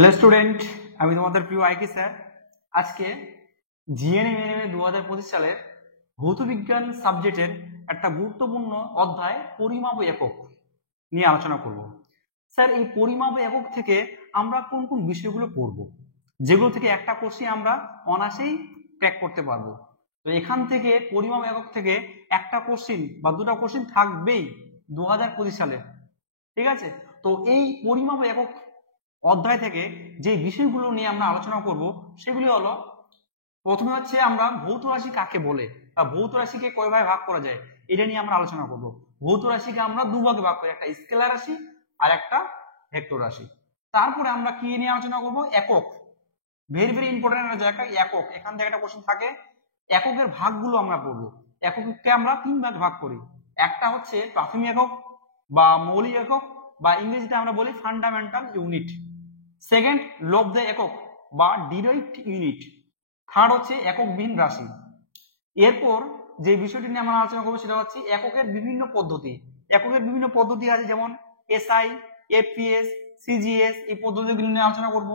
Hello student, আমি তোমাদের প্রিয় আইকি স্যার। আজকে জিএনএম 2025 সালের ভৌত বিজ্ঞান সাবজেক্টের একটা গুরুত্বপূর্ণ অধ্যায় পরিমাপ একক নিয়ে আলোচনা করব। স্যার, এই পরিমাপ একক থেকে আমরা কোন কোন বিষয়গুলো পড়ব, যেগুলো থেকে একটা কোশ্চেন আমরা অনায়াসেই ক্র্যাক করতে পারবো। তো এখান থেকে পরিমাপ একক থেকে একটা কোশ্চেন বা দুটো কোশ্চেন থাকবেই 2025 সালে, ঠিক আছে? তো এই পরিমাপ একক অধ্যায় থেকে যে বিষয়গুলো নিয়ে আমরা আলোচনা করব সেগুলি হলো, প্রথমে হচ্ছে আমরা ভৌত রাশি কাকে বলে বা ভৌত রাশিকে কয় ভাগে ভাগ করা যায় এটা নিয়ে আমরা আলোচনা করব। ভৌত রাশিকে আমরা দুভাগে ভাগ করি, একটা স্কেলার রাশি আর একটা ভেক্টর রাশি। তারপরে আমরা কি নিয়ে আলোচনা করব? একক। ভেরি ভেরি ইম্পর্টেন্ট একটা জায়গা একক। এখান থেকে একটা কোশ্চেন থাকে, এককের ভাগগুলো আমরা পড়বো। একককে আমরা তিন ভাগে ভাগ করি। একটা হচ্ছে প্রাথমিক একক বা মৌলিক একক, বা ইংরেজিতে আমরা বলি ফান্ডামেন্টাল ইউনিট। সেকেন্ড, লব্ধ একক বা ডিরাইভড ইউনিট। থার্ড হচ্ছে এককবিহীন রাশি। এরপর যে বিষয়টি নিয়ে আমরা আলোচনা করবো সেটা হচ্ছে এককের বিভিন্ন পদ্ধতি। এককের বিভিন্ন পদ্ধতি আছে, যেমন এসআই, এফপিএস, সিজিএস, এই পদ্ধতিগুলো নিয়ে আলোচনা করব।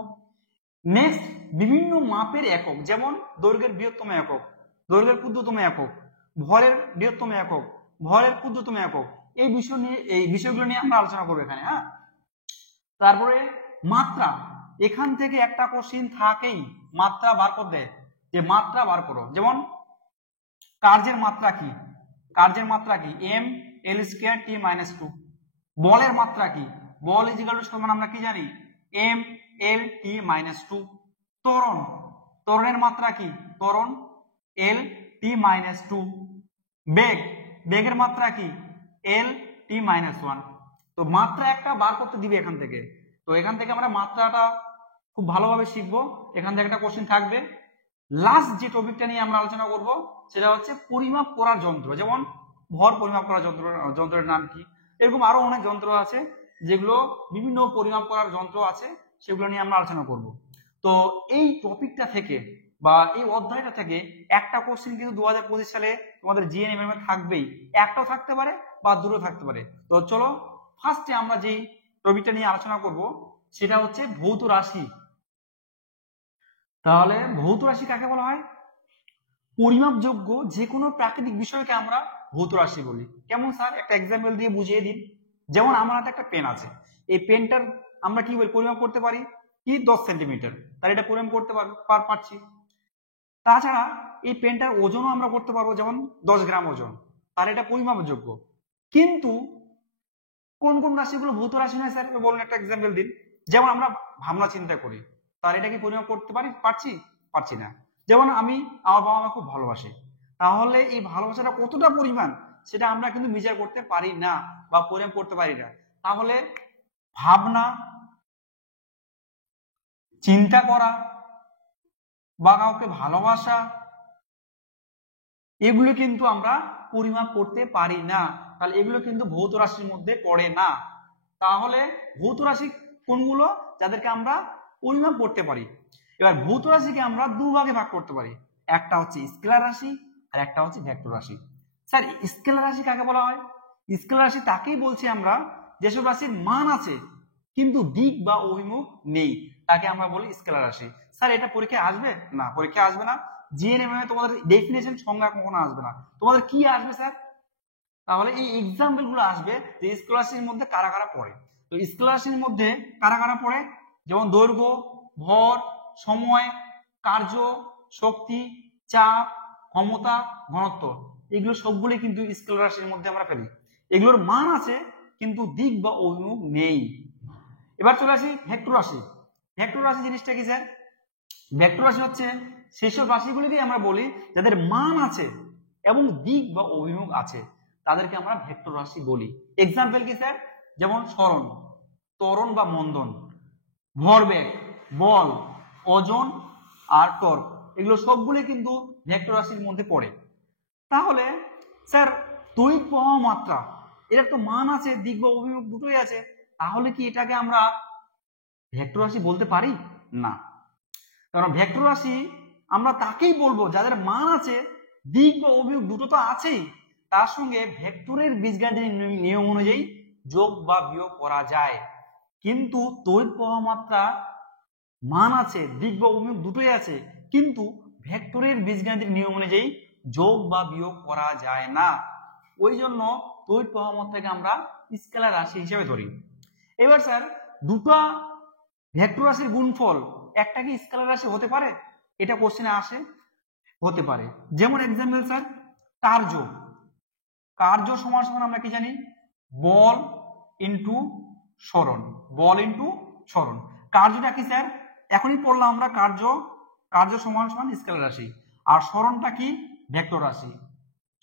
নেক্সট, বিভিন্ন মাপের একক, যেমন দৈর্ঘ্যের বৃহত্তম একক, দৈর্ঘ্যের ক্ষুদ্রতম একক, ভরের বৃহত্তম একক, ভরের ক্ষুদ্রতম একক, এই বিষয়গুলো নিয়ে আমরা আলোচনা করবো এখানে। হ্যাঁ, তারপরে মাত্রা। এখান থেকে একটা কোশ্চিন থাকেই, মাত্রা বার করতে, যে মাত্রা বার করো। যেমন কার্যের মাত্রা কি? কার্যের মাত্রা কি? এম এল স্কয়ার টি মাইনাস 2। বলের মাত্রা কি? বল ইজিক্যাল টু সমান আমরা কি জানি? এম এল টি মাইনাস 2। ত্বরণ, ত্বরণের মাত্রা কি? ত্বরণ এল টি মাইনাস 2। বেগ, বেগের মাত্রা কি? এল টি মাইনাস 1। তো মাত্রা একটা বার করতে দিবে এখান থেকে। তো এখান থেকে আমরা মাত্রাটা খুব ভালোভাবে শিখবো। এখান থেকে একটা কোশ্চেন থাকবে। লাস্ট যে টপিকটা নিয়ে আমরা আলোচনা করব সেটা হচ্ছে পরিমাপ করার যন্ত্র। যেমন ভর পরিমাপ করার যন্ত্রের নাম কি? এরকম আরো অনেক যন্ত্র আছে, যেগুলো বিভিন্ন পরিমাপ করার যন্ত্র আছে, সেগুলো নিয়ে আমরা আলোচনা করব। তো এই টপিকটা থেকে বা এই অধ্যায়টা থেকে একটা কোশ্চেন কিন্তু 2025 সালে তোমাদের জিএনএম এ থাকবেই। একটাও থাকতে পারে বা দুটো থাকতে পারে। তো চলো ফার্স্টে আমরা যেই টপিকটা নিয়ে আলোচনা করব সেটা হচ্ছে ভৌত রাশি। তাহলে ভৌত রাশি কাকে বলা হয়? পরিমাপযোগ্য যে কোনো প্রাকৃতিক বিষয়কে আমরা ভৌত রাশি বলি। কেমন স্যার, একটা এক্সাম্পল দিয়ে বুঝিয়ে দিন। যেমন আমার হাতে একটা পেন আছে, এই পেনটার আমরা কি বলি? পরিমাপ করতে পারি কি? 10 সেন্টিমিটার। তাহলে এটা পরিমাপ করতে পারছি। তাছাড়া এই পেনটার ওজনও আমরা করতে পারবো, যেমন 10 গ্রাম ওজন, তাহলে এটা পরিমাপযোগ্য। কিন্তু কোন কোন রাশিগুলো ভৌত রাশি নয় স্যার, বলুন একটা এক্সাম্পল দিন। যেমন আমরা ভাবনা চিন্তা করি, তাহলে এটা কি পরিমাপ করতে পারছি না। যেমন আমি আমার বাবা মা খুব ভালোবাসে, তাহলে এই ভালোবাসাটা কতটা পরিমাণ সেটা আমরা কিন্তু বিচার করতে পারি না বা পরিমাপ করতে পারি না। তাহলে ভাবনা চিন্তা করা বা কাউকে ভালোবাসা, এগুলো কিন্তু আমরা পরিমাপ করতে পারি না। তাহলে এগুলো কিন্তু ভৌত রাশির মধ্যে পড়ে না। তাহলে ভৌত রাশি কোনগুলো? যাদেরকে আমরা পরিমাপ করতে পারি। এবার ভৌত রাশিকে আমরা দুভাগে ভাগ করতে পারি, একটা হচ্ছে স্কেলার রাশি আর একটা হচ্ছে ভেক্টর রাশি। স্যার, স্কেলার রাশি কাকে বলা হয়? স্কেলার রাশি তাকেই বলছি আমরা যেসব রাশির মান আছে কিন্তু দিক বা অভিমুখ নেই, তাকে আমরা বলি স্কেলার রাশি। স্যার, এটা পরীক্ষায় আসবে না? পরীক্ষায় আসবে না। জিএনএম এ তোমাদের ডেফিনেশন সংজ্ঞা কখনো আসবে না। তোমাদের কি আসবে স্যার? তাহলে এই এক্সাম্পল গুলো আসবে যে স্কেলার রাশির মধ্যে কারা কারা পড়ে। তো স্কেলার রাশির মধ্যে কারা কারা পড়ে? যেমন দৈর্ঘ্য, ভর, সময়, কার্য, শক্তি, চাপ, ক্ষমতা, ঘনত্ব, এগুলো সবগুলি কিন্তু স্কেলার রাশির মধ্যে আমরা ফেলি। এগুলোর মান আছে কিন্তু দিক বা অভিমুখ নেই। এবার চলে আসি ভেক্টর রাশি। ভেক্টর রাশি জিনিসটা কি স্যার? ভেক্টর রাশি হচ্ছে সেসব রাশিগুলিকে আমরা বলি যাদের মান আছে এবং দিক বা অভিমুখ আছে, তাদেরকে আমরা ভেক্টর রাশি বলি। এক্সাম্পল কি স্যার? যেমন সরণ, ত্বরণ বা মন্দন, ভরবেগ, বল, ওজন আর টর্ক, এগুলো সবগুলি কিন্তু ভেক্টর রাশির মধ্যে পড়ে। তাহলে স্যার, তড়িৎ প্রবাহ মাত্রা, এর তো মান আছে, দিক বা অভিমুখ দুটোই আছে, তাহলে কি এটাকে আমরা ভেক্টর রাশি বলতে পারি? না। কারণ ভেক্টর রাশি আমরা তাকেই বলবো যাদের মান আছে, দিক বা অভিমুখ দুটো তো আছেই, তার সঙ্গে ভেক্টরের বীজগাণিতিক নিয়ম অনুযায়ী যোগ বা বিয়োগ করা যায়। কিন্তু তড়িৎ প্রবাহ মাত্রা মান আছে, দিক বা অভিমুখ দুটোই আছে, কিন্তু ভেক্টরের বীজগাণিতিক নিয়ম অনুযায়ী যোগ বা বিয়োগ করা যায় না। ওই জন্য তড়িৎ প্রবাহ মাত্রাকে আমরা স্কেলার রাশি হিসেবে ধরি। এবার স্যার দুটো ভেক্টর রাশির গুণফল একটা কি স্কেলার রাশি হতে পারে? এটা কোশ্চেনে আসে, হতে পারে। যেমন এক্সাম্পল স্যার, কার্য কার্য সমান সমান আমরা কি জানি? বল ইন্টু সরণ, বল ইন্টু সরণ। কার্যটা কি স্যার? এখনই পড়লাম আমরা, কার্য সমান সমান স্কেলার রাশি। আর সরণটা কি? ভেক্টর রাশি।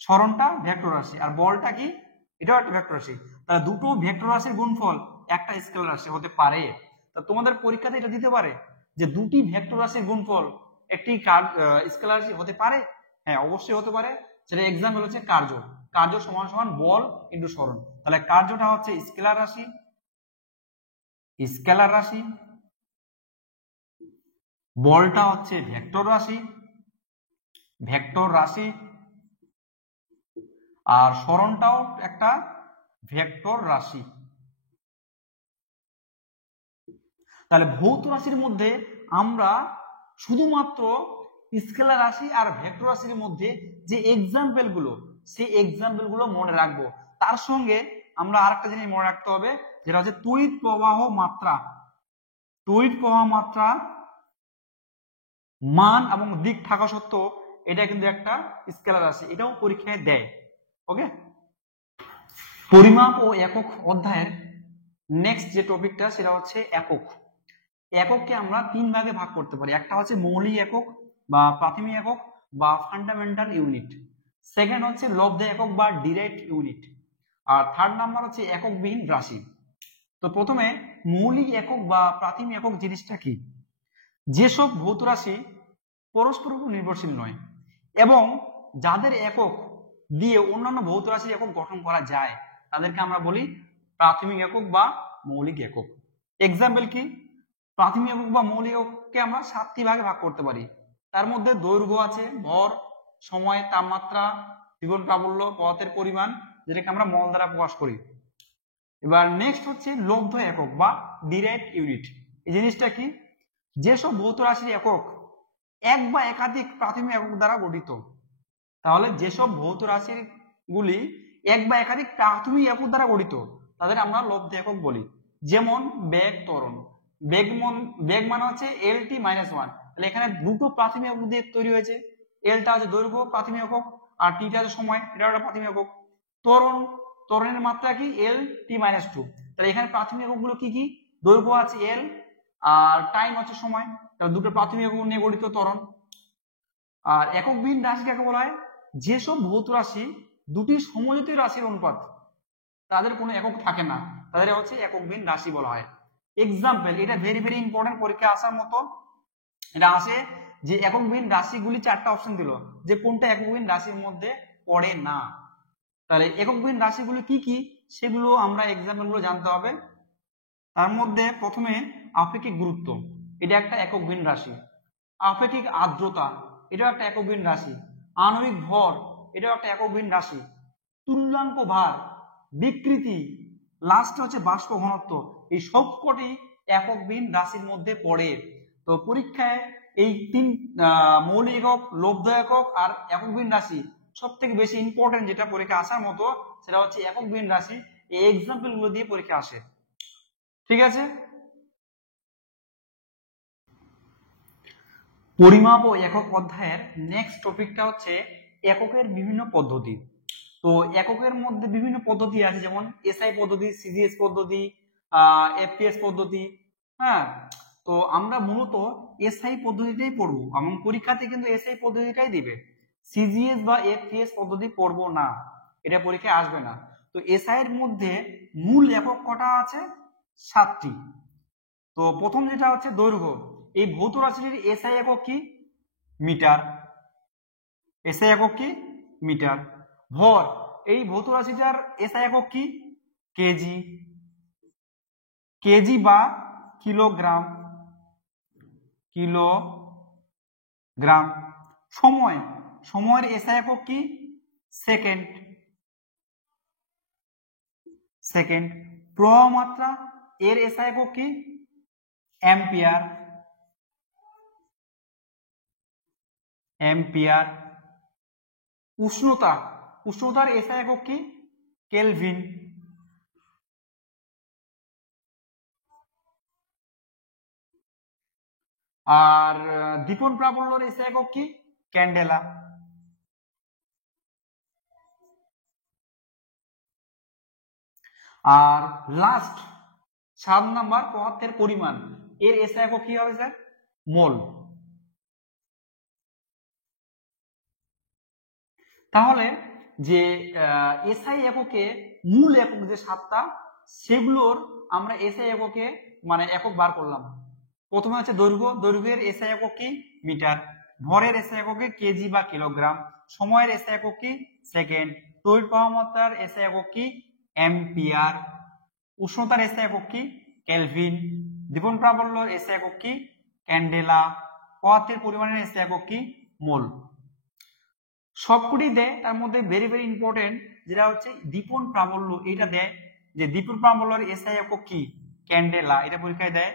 সরণটা ভেক্টর রাশি আর বলটা কি? এটাও একটা ভেক্টর রাশি। তাহলে দুটো ভেক্টর রাশির গুণফল একটা স্কেলার রাশি হতে পারে। তা তোমাদের পরীক্ষাতে এটা দিতে পারে যে দুটি ভেক্টর রাশির গুণফল একটি স্কেলার রাশি হতে পারে। হ্যাঁ, অবশ্যই হতে পারে। সেটা এক্সাম্পল হচ্ছে কার্য সমান সমান বল ইন্টু সরণ। তাহলে কার্যটা হচ্ছে স্কেলার রাশি, বলটা হচ্ছে ভেক্টর রাশি, আর সরণটাও একটা ভেক্টর রাশি। তাহলে ভৌত রাশির মধ্যে আমরা শুধুমাত্র স্কেলার রাশি আর ভেক্টর রাশির মধ্যে যে এক্সাম্পল গুলো, সেই এক্সাম্পল গুলো মনে রাখবো। তার সঙ্গে আমরা আরেকটা জিনিস মনে রাখতে হবে, যেটা হচ্ছে তড়িৎ প্রবাহ মাত্রা মান এবং দিক থাকা সত্ত্বেও এটা কিন্তু একটা স্কেলার রাশি, এটাও পরীক্ষায় দেয়। ওকে, পরিমাপ ও একক অধ্যায়ের নেক্সট যে টপিকটা সেটা হচ্ছে একককে আমরা তিন ভাগে ভাগ করতে পারি। একটা হচ্ছে মৌলিক একক বা প্রাথমিক একক বা ফান্ডামেন্টাল ইউনিট, সেকেন্ড হচ্ছে লব্ধ একক বা ডিরাইভড ইউনিট, আর থার্ড নাম্বার হচ্ছে এককবিহীন রাশি। তো প্রথমে মৌলিক একক বা প্রাথমিক একক জিনিসটা কি? যেসব ভৌত রাশি পরস্পর উপর নির্ভরশীল নয় এবং যাদের একক দিয়ে অন্যান্য ভৌত রাশির একক গঠন করা যায় তাদেরকে আমরা বলি প্রাথমিক একক বা মৌলিক একক। এক্সাম্পল কি? প্রাথমিক একক বা মৌলিক এককে আমরা 7টি ভাগে ভাগ করতে পারি। তার মধ্যে দৈর্ঘ্য আছে, ভর, সময়, তাপমাত্রা, ত্রিকোণ প্রাবল্য, পদার্থের পরিমাণ, যেটাকে আমরা মল দ্বারা প্রকাশ করি। এবার নেক্সট হচ্ছে লব্ধ একক বা ডিরাইভড ইউনিট। এই জিনিসটা কি? যেসব ভৌত রাশির একক এক বা একাধিক প্রাথমিক একক দ্বারা গঠিত। তাহলে যেসব ভৌত রাশির গুলি এক বা একাধিক প্রাথমিক একক দ্বারা গঠিত তাদের আমরা লব্ধ একক বলি। যেমন বেগ, ত্বরণ। বেগ মানে হচ্ছে LT-1, তাহলে এখানে দুটো প্রাথমিক একক দিয়ে তৈরি হয়েছে। এলটা হচ্ছে দৈর্ঘ্য, প্রাথমিক একক, আর টিটা হচ্ছে সময়, এটা একটা প্রাথমিক একক। ত্বরণের মাত্রা কি? LT-2। তাহলে এখানে প্রাথমিক এককগুলো কি কি? দৈর্ঘ্য আছে L আর টাইম হচ্ছে সময়, তাহলে দুটো প্রাথমিক একক নিয়ে গঠিত ত্বরণ। আর এককবিহীন রাশি কাকে বলা হয়? যেসব ভৌত রাশি দুটি সমযোজী রাশির অনুপাত, তাদের কোনো একক থাকে না, তাদের হচ্ছে এককবিহীন রাশি বলা হয়। এক্সাম্পল, এটা ভেরি ভেরি ইম্পর্টেন্ট, পরীক্ষা আসার মতো এটা আসে যে এককবিহীন রাশিগুলি 4টা অপশন দিল যে কোনটা এককবিহীন রাশির মধ্যে পড়ে না। তাহলে এককবিহীন রাশিগুলি কি কি সেগুলো আমরা এক্সাম্পল গুলো জানতে হবে। তার মধ্যে প্রথমে আপেক্ষিক গুরুত্ব, এটা একটা এককবিহীন রাশি। আপেক্ষিক আর্দ্রতা, এটাও একটা এককবিহীন রাশি। আণবিক ভর, এটাও একটা এককবিহীন রাশি। তুল্যাঙ্ক ভার, বিকৃতি, লাস্ট হচ্ছে বাষ্প ঘনত্ব, এই সবকটি এককবিহীন রাশির মধ্যে পড়ে। তো পরীক্ষায় এই তিন মৌলিক একক, লব্ধ একক আর এককবিহীন রাশি সব থেকে বেশি ইম্পর্টেন্ট যেটা পরীক্ষা আসার মতো সেটা হচ্ছে এককবিহীন রাশি। এই এক্সাম্পল গুলো দিয়ে পরীক্ষা আসে। ঠিক আছে, পরিমাপ ও একক অধ্যায়ের নেক্সট টপিকটা হচ্ছে এককের বিভিন্ন পদ্ধতি। তো এককের মধ্যে বিভিন্ন পদ্ধতি আছে, যেমন এসআই পদ্ধতি, সিজিএস পদ্ধতি, এফপিএস পদ্ধতি। হ্যাঁ, তো আমরা মূলত এসআই পদ্ধতিটাই পড়বো এবং পরীক্ষাতে কিন্তু এসআই পদ্ধতিটাই দিবে, সিজিএস বা এফপিএস পদ্ধতি পড়বো না, এটা পরীক্ষায় আসবে না। তো এসআই এর মধ্যে মূল একক কটা আছে? 7টি। তো প্রথম যেটা হচ্ছে দৈর্ঘ্য, এই ভৌত রাশিটির এসআই একক কি? মিটার। এসআই একক কি? মিটার। ভর, এই ভৌত রাশিটার এসআই একক কি? কেজি। কেজি বা কিলোগ্রাম। কিলোগ্রাম। সময়, সময়ের এসআই একক কি? সেকেন্ড। সেকেন্ড। প্রবাহ মাত্রা, এর এসআই একক কি? অ্যাম্পিয়ার। অ্যাম্পিয়ার। উষ্ণতার এসআই একক কি? কেলভিন। আর দীপন প্রাবল্যর এসআই একক কি? ক্যান্ডেলা। আর লাস্ট 7 নাম্বার পদার্থের পরিমাণ, এর এসআই একক কি হবে স্যার? মোল। তাহলে যে এসআই এককে মূল একক যে 7টা, সেগুলোর আমরা এসআই এককে মানে একক বার করলাম। প্রথমে হচ্ছে দৈর্ঘ্যের এসআই একক কি? মিটার। ভরের এসআই একক কি? কেজি বা কিলোগ্রাম। সময়ের এসআই একক কি? সেকেন্ড। তড়িৎ প্রবাহ মাত্রার এসআই একক কি? অ্যাম্পিয়ার। উষ্ণতার এসআই একক কি? কেলভিন। দীপন প্রাবল্যর এসআই একক কি? ক্যান্ডেলা। পদার্থের পরিমাণের এসআই একক কি? মোল। সবকটি দেয়, তার মধ্যে ভেরি ভেরি ইম্পর্টেন্ট যেটা হচ্ছে দীপন প্রাবল্য, এটা দেয় যে দীপন প্রাবল্যের এসআই একক কি? ক্যান্ডেলা, এটা পরীক্ষায় দেয়।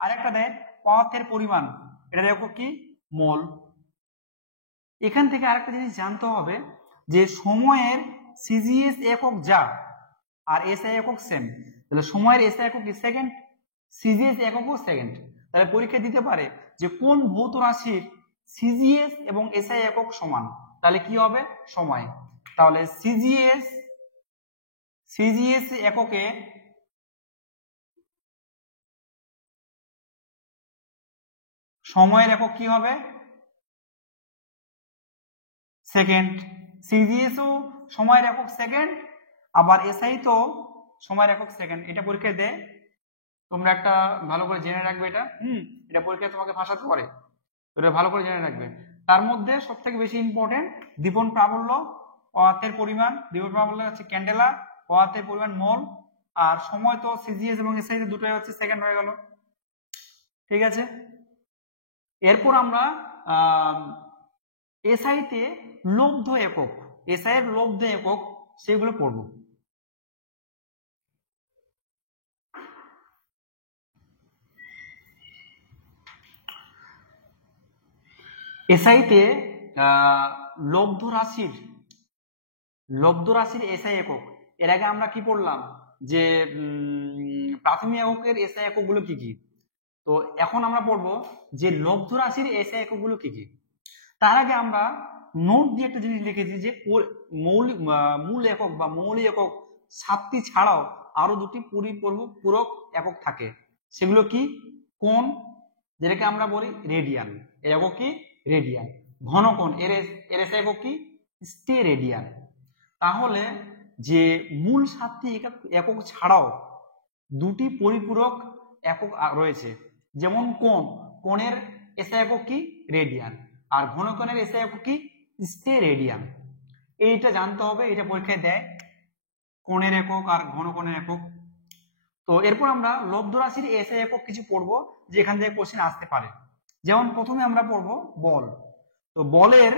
আরেকটা দেয় পদার্থের পরিমাণ, এটা একক কি? মোল। এখান থেকে আরেকটা জিনিস জানতে হবে যে সময়ের সিজিএস একক যা আর এসআই একক সেম, তাহলে সময়ের এসআই একক কি? সেকেন্ড। সিজিএস এককও সেকেন্ড। তাহলে পরীক্ষা দিতে পারে যে কোন ভৌত রাশির সিজিএস এবং এসআই একক সমান, তাহলে কি হবে? সময়। তাহলে সিজিএস এককে সময়ের একক কি হবে? সেকেন্ড। সিজিএস ও সময়ের একক সেকেন্ড, আবার এসআই তো সময়ের একক সেকেন্ড। এটা পরীক্ষায় দেয়, তোমরা একটা ভালো করে জেনে রাখবে এটা। এটা পরীক্ষায় তোমাকে ভাষাতে পারে, এটা ভালো করে জেনে রাখবে। তার মধ্যে সব থেকে বেশি ইম্পর্টেন্ট দীপন প্রাবল্য, পদার্থের পরিমাণ। দীপন প্রাবল্য হচ্ছে ক্যান্ডেলা, পদার্থের পরিমাণ মোল, আর সময় তো সিজিএস এবং এসআই দুটোই হচ্ছে সেকেন্ড হয়ে গেল। ঠিক আছে, এরপর আমরা এসআই তে লব্ধ একক, এসআই এর লব্ধ একক সেগুলো পড়ব। এসআই তে লব্ধ রাশির এসআই একক। এর আগে আমরা কি পড়লাম যে প্রাথমিক এককের এসআই একক গুলো কি কি। তো এখন আমরা পড়বো যে লব্ধ রাশির এসআই একক গুলো কি কি। তার আগে আমরা নোট দিয়ে একটা জিনিস লিখেছি যে মূল একক বা মৌলিক একক 7টি ছাড়াও আরো 2টি পূরক একক থাকে। সেগুলো কি? কোণ, যেটাকে আমরা বলি রেডিয়ান, এর একক কি? রেডিয়ান। ঘনকোণ, এর এসআই একক কি? স্টেরেডিয়ান। তাহলে যে মূল 7টি একক ছাড়াও 2টি পরিপূরক একক রয়েছে, যেমন কোণের এসআই একক কি? রেডিয়ান। আর ঘনকোণের এসআই একক কি? স্টেরেডিয়ান। এইটা জানতে হবে, এটা পরীক্ষায় দেয়, কোণের একক আর ঘনকোণের একক। তো এরপর আমরা লব্ধ রাশির এসআই একক কিছু পড়বো, যেখান থেকে কোশ্চেন আসতে পারে। যেমন প্রথমে আমরা পড়বো বল। তো বলের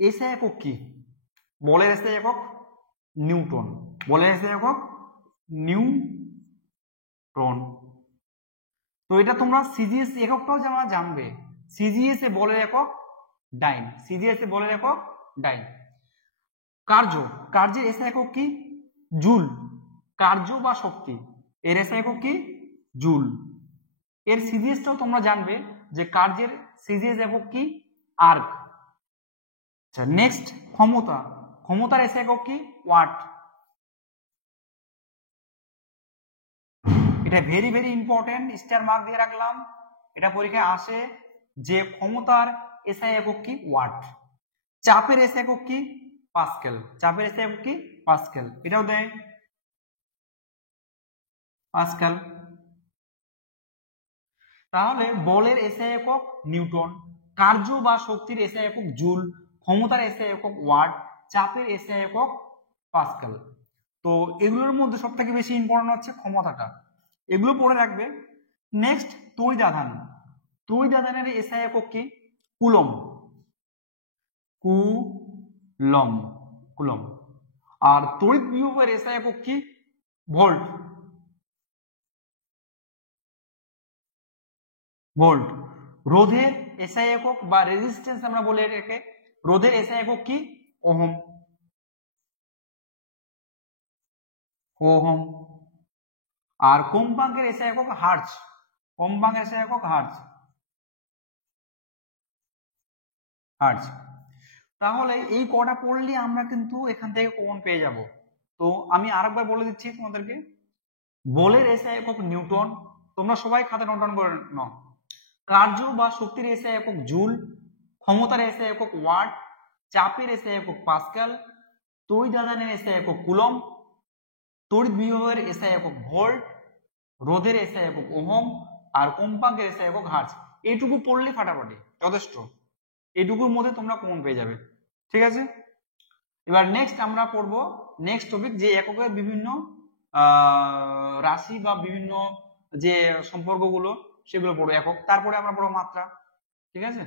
এসআই একক কি? বলের এসআই একক নিউটন। বলের এসআই একক নিউটন। তো এটা তোমরা সিজিএস এককটাও জানবে। সিজিএস এ বলের একক ডাইন। সিজিএস এ বলের একক ডাইন। কার্যের এসআই একক কি? জুল। কার্য বা শক্তি, এর এসআই একক কি? জুল। এর সিজিএসটাও তোমরা জানবে যে কার্যের সিজিএস একক কি? আর্ক। আচ্ছা, নেক্সট ক্ষমতার এসআই একক কি? ওয়াট। এটা very very important, star mark দিয়ে রাখলাম। এটা পরীক্ষায় আসে যে ক্ষমতার এসআই একক কি? ওয়াট। চাপের এসআই একক কি? পাস্কেল। চাপের এসআই একক কি? পাস্কেল। এটাও দেয় পাস্কেল। তাহলে বলের এসআই একক নিউটন, কার্য বা শক্তির এসআই একক জুল, ক্ষমতার এসআই একক ওয়াট, চাপের এসআই একক পাস্কেল। তো এগুলোর মধ্যে সব থেকে বেশি ইম্পর্টেন্ট হচ্ছে ক্ষমতাটা, এগুলো পড়ে রাখবে। নেক্সট তড়িৎ আধানের এসআই একক কি? কুলম্ব। আর তড়িৎ বিভবের এসআই একক কি? ভোল্ট। রোধের এসআই একক বা রেজিস্ট্যান্স আমরা বলি এটাকে, রোধের এসআই একক কি? ওহম। ওহম। আর কম্পাঙ্কের এসআই একক হার্জ। কম্পাঙ্কের এসআই একক হার্জ। হার্জ। তাহলে এই কটা পড়লে আমরা কিন্তু এখান থেকে কমন পেয়ে যাব। তো আমি আরেকবার বলে দিচ্ছি তোমাদেরকে, বলের এসআই একক নিউটন, তোমরা সবাই খাতা নোট ডাউন করে নাও। কার্য বা শক্তির এসআই একক জুল, ক্ষমতার এসআই একক ওয়াট, চাপের এসআই একক পাস্কাল, তড়িৎ আধানের এসআই একক কুলম্ব, তড়িৎ বিভবের এসআই একক ভোল্ট, রোধের এসআই একক ওহম, আর কম্পাঙ্কের এসআই একক হার্জ। এইটুকু পড়লে ফাটাফাটি যথেষ্ট, এইটুকুর মধ্যে তোমরা কমন পেয়ে যাবে। ঠিক আছে, এবার নেক্সট আমরা পড়বো নেক্সট টপিক, যে এককের বিভিন্ন রাশি বা বিভিন্ন যে সম্পর্কগুলো সেগুলো পড়বো একক, তারপরে আমরা পড়বো মাত্রা। ঠিক আছে।